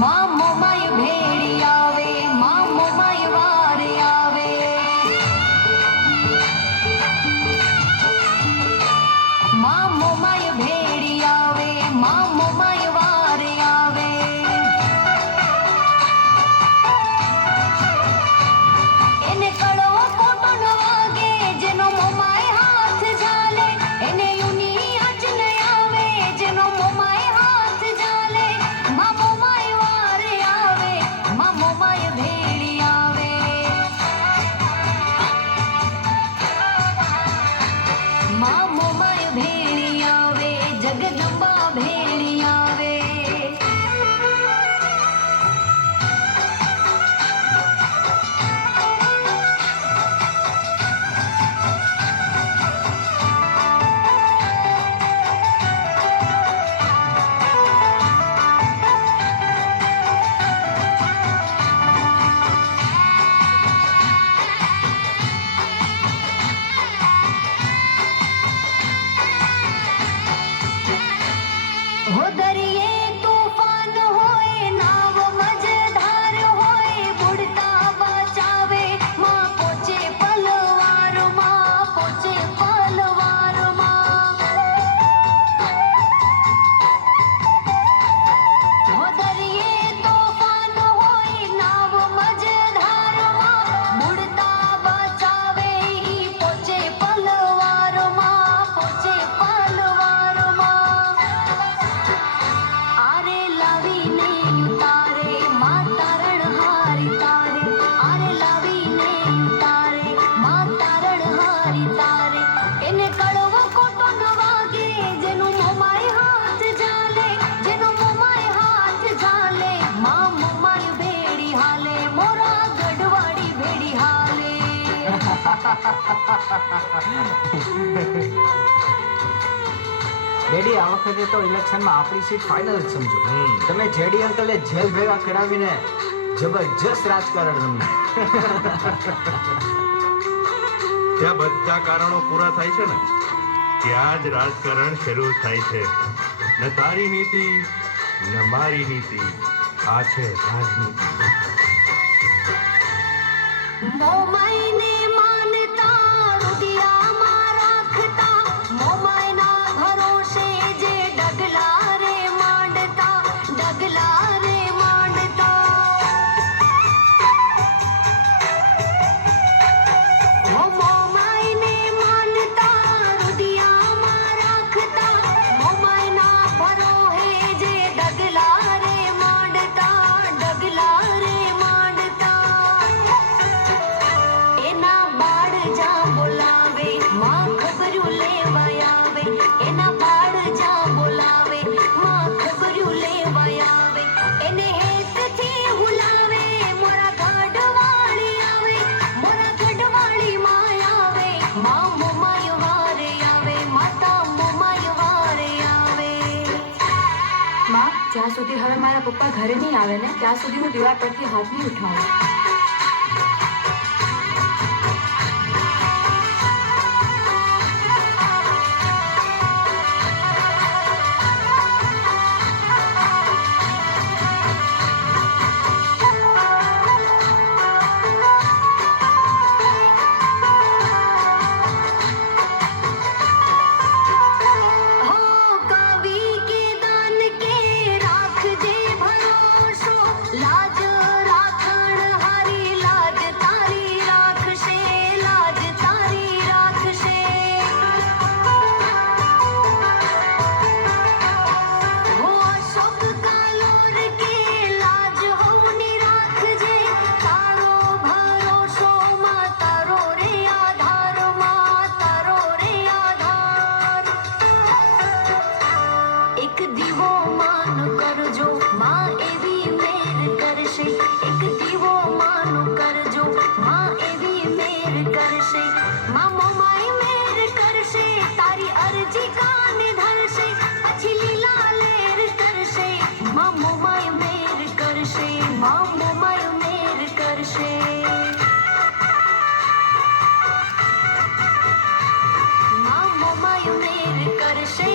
માં મોમાય ભેળી આવે, માં મોમાય વાર આવે, માં મોમાય ભેળી આવે, માં મોમાય વાર આવે. એને કડવો ખોટો ન વાગે, જેનો મોમાય હાથ ઝાલે, એને યુની આંચ ન આવે, જેનો મોમાય હાથ ઝાલે. માં મોમાય વાર આવે, માં મોમાય ભેળી આવે, માં મોમાય ભેળી આવે, જગદંબા ભેળી આવે. હો દરિયે તૂફાન હોય, નાવ મજધાર હોય, બુડતા બચાવે, માં પોચે પલવાર, માં પોચે પલવાર, માં. હો દરિયે તૂફાન હોય, નાવ મજધાર માં, બુડતા બચાવે, ઈ પોચે પલવાર, માં પોચે પલવાર, માં. આરે લાવીને ઉતારે, માં તારણ હારી તારે, આરે લાવીને ઉતારે, માં તારણ હારી તારે. એને કડવો ખોટો ન વાગે, જેનું મોમાય હાથ ઝાલે, જેનું મોમાય હાથ ઝાલે. માં મોમાય ભેળી હાલે, મોરા ગઢવાડી ભેળી હાલે. ડેડી આ વખતે તો ઇલેક્શનમાં આપણી સીટ ફાઇનલ જ સમજો. તમે જેડી અંકલે જેલ ભેગા ખેડાવીને જબરજસ્ત રાજકારણ રમ્યું. ત્યાં બધા કારણો પૂરા થાય છે ને, ત્યાં જ રાજકારણ શરૂ થાય છે. ન તારી નીતિ ન મારી નીતિ, આ છે રાજનીતિ. મોમાયને માનતા, રુદિયામાં રાખતા, મોમાયના ભરોસે જે ડગલા રે માંડતા, ડગલા રે માંડતા. ઓ મોમાયને માનતા, રુદિયામાં રાખતા, મોમાયના ભરોસે જે ડગલા રે માંડતા, ડગલા રે માંડતા. એના બાળ જા બોલાવે, માં ખબર્યું લેવા આવે, એના બાળ જા બોલાવે, માં ખબર્યું લેવા આવે. એને હેતથી હુલાવે, મોરા ગઢવાળી આવે, મોરા ગઢવાળી માં આવે. માં મોમાય વારે આવે, માતા મોમાય વારે આવે. માં, જ્યાં સુધી હવે મારા પપ્પા ઘરે નહીં આવે ને, ત્યાં સુધી હું દીવા પરથી હાથ નહીં ઉઠાવું. હો કવિ કે દાન કે રાખજે ભરોસો, લાજ રાખણ હારી, લાજ તારી રાખશે, લાજ તારી રાખશે. હો અશોક કાલોર કે લાજ હવની રાખજે, તારો ભરોસો માં તારો રે આધાર, માં તારો રે આધાર. એક દીવો માનો કરજો, માં એવી મેર કરશે, એક દીવો માનો કરજો, માં એવી મેર કરશે. માં મોમાય મેર કરશે, તારી અરજી કાને ધરશે, પછી લીલા લેર કરશે. માં મોમાય મેર કરશે, માં મોમાય મેર કરશે. માં મોમાય મેર કરશે.